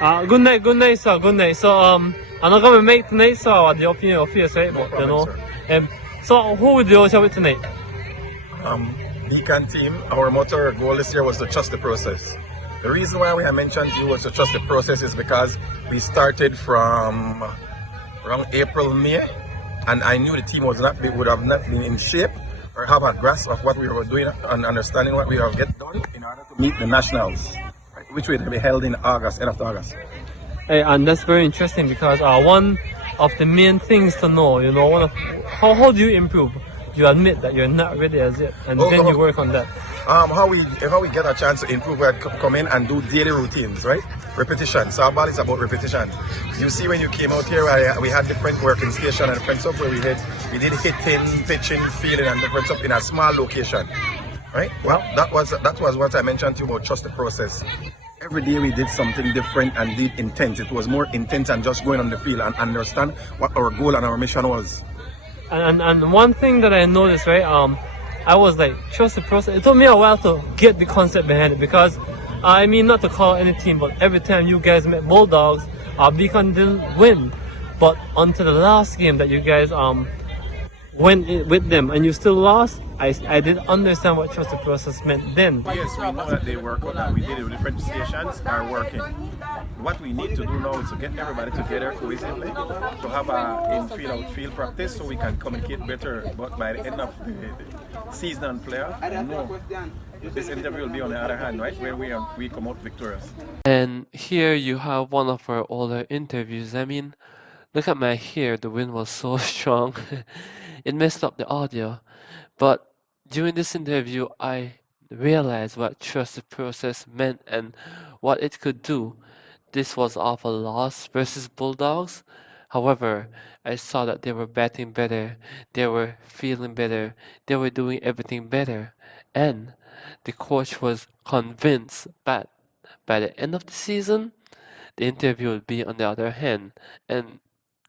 Good night, sir. Good night. So, I'm not gonna make tonight, so the opinion of yours, right? No But, problem, sir. So who would you show with tonight? Beacon team, our motto, our goal this year was to trust the process. The reason why we have mentioned to you was to trust the process is because we started from around April, May, and I knew the team would have not been in shape or have a grasp of what we were doing and understanding what we have get done in order to meet the nationals, right, which will be held in August, end of August. Hey, and that's very interesting because one of the main things to know, how do you improve? You admit that you're not ready as yet, and then you work on that. How we get a chance to improve, we come in and do daily routines, right? Repetition. So our body is about repetition. You see, when you came out here, we had different working station and different stuff where we did hitting, pitching, fielding, and different stuff in a small location, right? Well, that was what I mentioned to you about trust the process. Every day we did something different and did intense. It was more intense than just going on the field and understand what our goal and our mission was. And one thing that I noticed, right? I was like, trust the process. It took me a while to get the concept behind it because, I mean, not to call any team, but every time you guys met Bulldogs, Beacon didn't win. But until the last game that you guys went in with them and you still lost, I did understand what trust the process meant then. Yes, we know that they work on that. We did it with different stations are working. What we need to do now is to get everybody together cohesively, to have a in-field, out-field practice so we can communicate better. But by the end of the season and playoff, no, this interview will be on the other hand, right, where we come out victorious. And here you have one of our older interviews. I mean, look at my hair, the wind was so strong. It messed up the audio. But during this interview, I realized what trust the process meant and what it could do. This was off a loss versus Bulldogs. However, I saw that they were batting better, they were feeling better, they were doing everything better. And the coach was convinced that by the end of the season, the interview would be on the other hand. And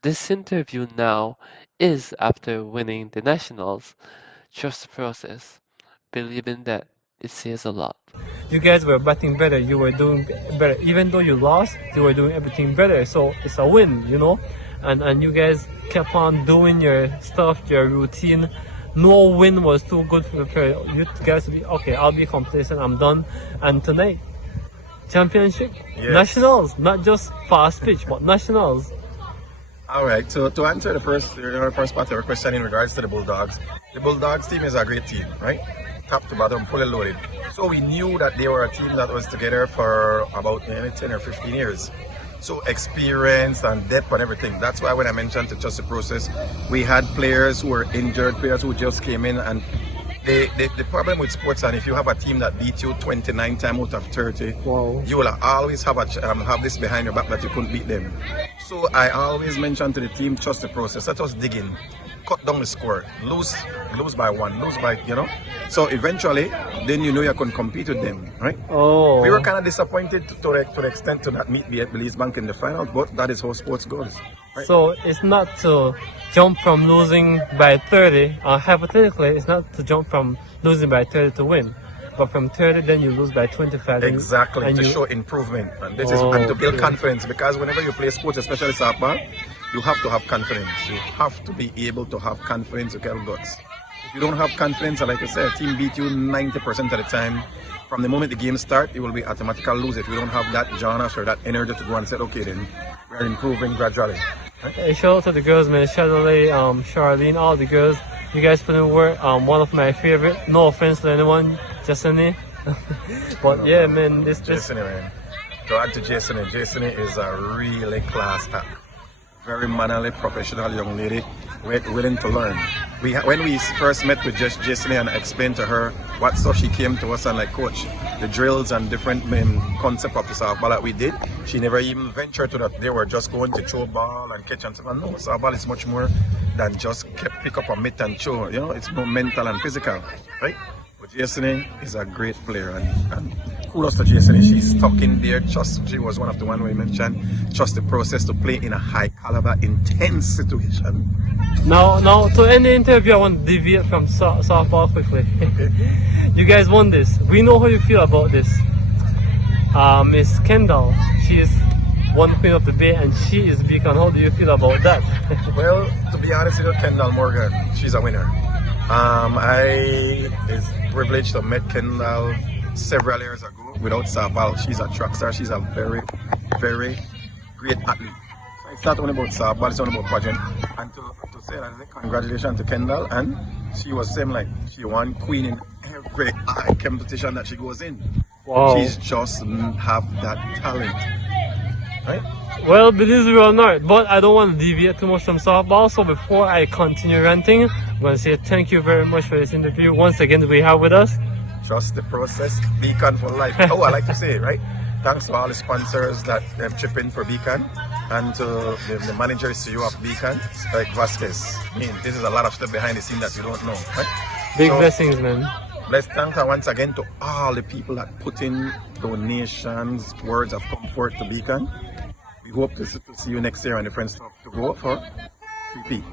this interview now is after winning the Nationals. Trust the process. Believe in that. It says a lot. You guys were batting better, you were doing better. Even though you lost, you were doing everything better. So it's a win, And you guys kept on doing your stuff, your routine. No win was too good for the player. You guys be okay, I'll be complacent, I'm done. And tonight, championship, Yes. Nationals, not just fast pitch, but Nationals. All right, so to answer the first part of your question in regards to the Bulldogs team is a great team, right? Top to bottom, fully loaded. So we knew that they were a team that was together for about 10 or 15 years. So experience and depth and everything. That's why when I mentioned to trust the process, we had players who were injured, players who just came in, and the problem with sports, and if you have a team that beat you 29 times out of 30, Wow. you will always have this behind your back that you couldn't beat them. So I always mention to the team, trust the process. Let us dig in, cut down the score, lose by one, lose by, So eventually, then you can compete with them, right? Oh. We were kind of disappointed to the extent to not meet Belize Bank in the final, but that is how sports goes. Right? So it's not to jump from losing by 30, hypothetically, it's not to jump from losing by 30 to win. But from 30, then you lose by 25. Exactly, to show improvement. And this is and to build confidence, because whenever you play sports, especially softball, you have to have confidence. You have to be able to have confidence to carry guts. If you don't have confidence, like I said, a team beat you 90% of the time. From the moment the game starts, it will be automatically lose. If you don't have that Jonas or that energy to go and say, okay, then we're improving gradually. Right? Hey, shout out to the girls, man. Shadowley, Charlene, all the girls. You guys put in work. One of my favorite. No offense to anyone, Jasony. But yeah, man, this. Jasony, man. To add to Jasony, Jasony is a really class act. Very mannerly, professional young lady, willing to learn. When we first met with Jasony and I explained to her what stuff, she came to us and like, coach, the drills and different concept of the softball that we did, she never even ventured to that. They were just going to throw ball and catch and stuff. No, softball is much more than just pick up a mitt and throw. It's more mental and physical, right? But Jasony is a great player, and kudos to Jasony. She's stuck in there. She was one of the one we mentioned. Trust the process to play in a high caliber, intense situation. Now, to end the interview, I want to deviate from softball quickly. You guys won this. We know how you feel about this. Miss Kendall, she is one queen of the Bay, and she is Beacon. How do you feel about that? Well, to be honest with you, Kendall Morgan, she's a winner. I is privileged to meet Kendall several years ago without Sabal. She's a track star. She's a very, very great athlete. So it's not only about Sabal, it's not about pageant. And to say that, congratulations to Kendall. And she was same like she won queen in every competition that she goes in. Wow. She's just have that talent, right? Well, believe it or not, but I don't want to deviate too much from softball. So before I continue ranting, I'm going to say thank you very much for this interview. Once again, we have with us. Trust the process, Beacon for life. Oh, I like to say it, right? Thanks to all the sponsors that chip in for Beacon, and to the manager CEO of Beacon, like Vasquez. I mean, this is a lot of stuff behind the scene that you don't know, right? Big So, blessings, man. let's thank her once again to all the people that put in donations, words of comfort to Beacon. We hope to see you next year on different stuff to go for repeat.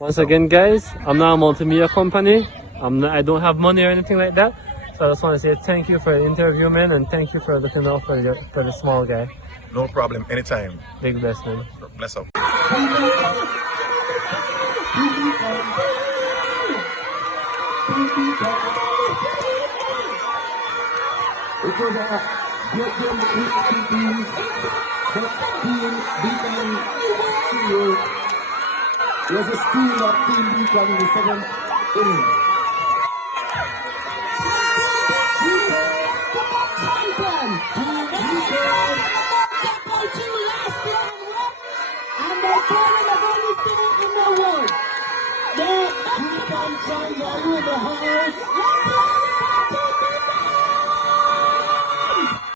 Once again, guys, I'm not a multimedia company. I don't have money or anything like that. So I just want to say thank you for the interview, man, and thank you for looking out for the small guy. No problem, anytime. Big bless, man. Bless up. It was a great game with the teams, but Team Beacon Studio was a steal of Team Beacon in the 7th inning.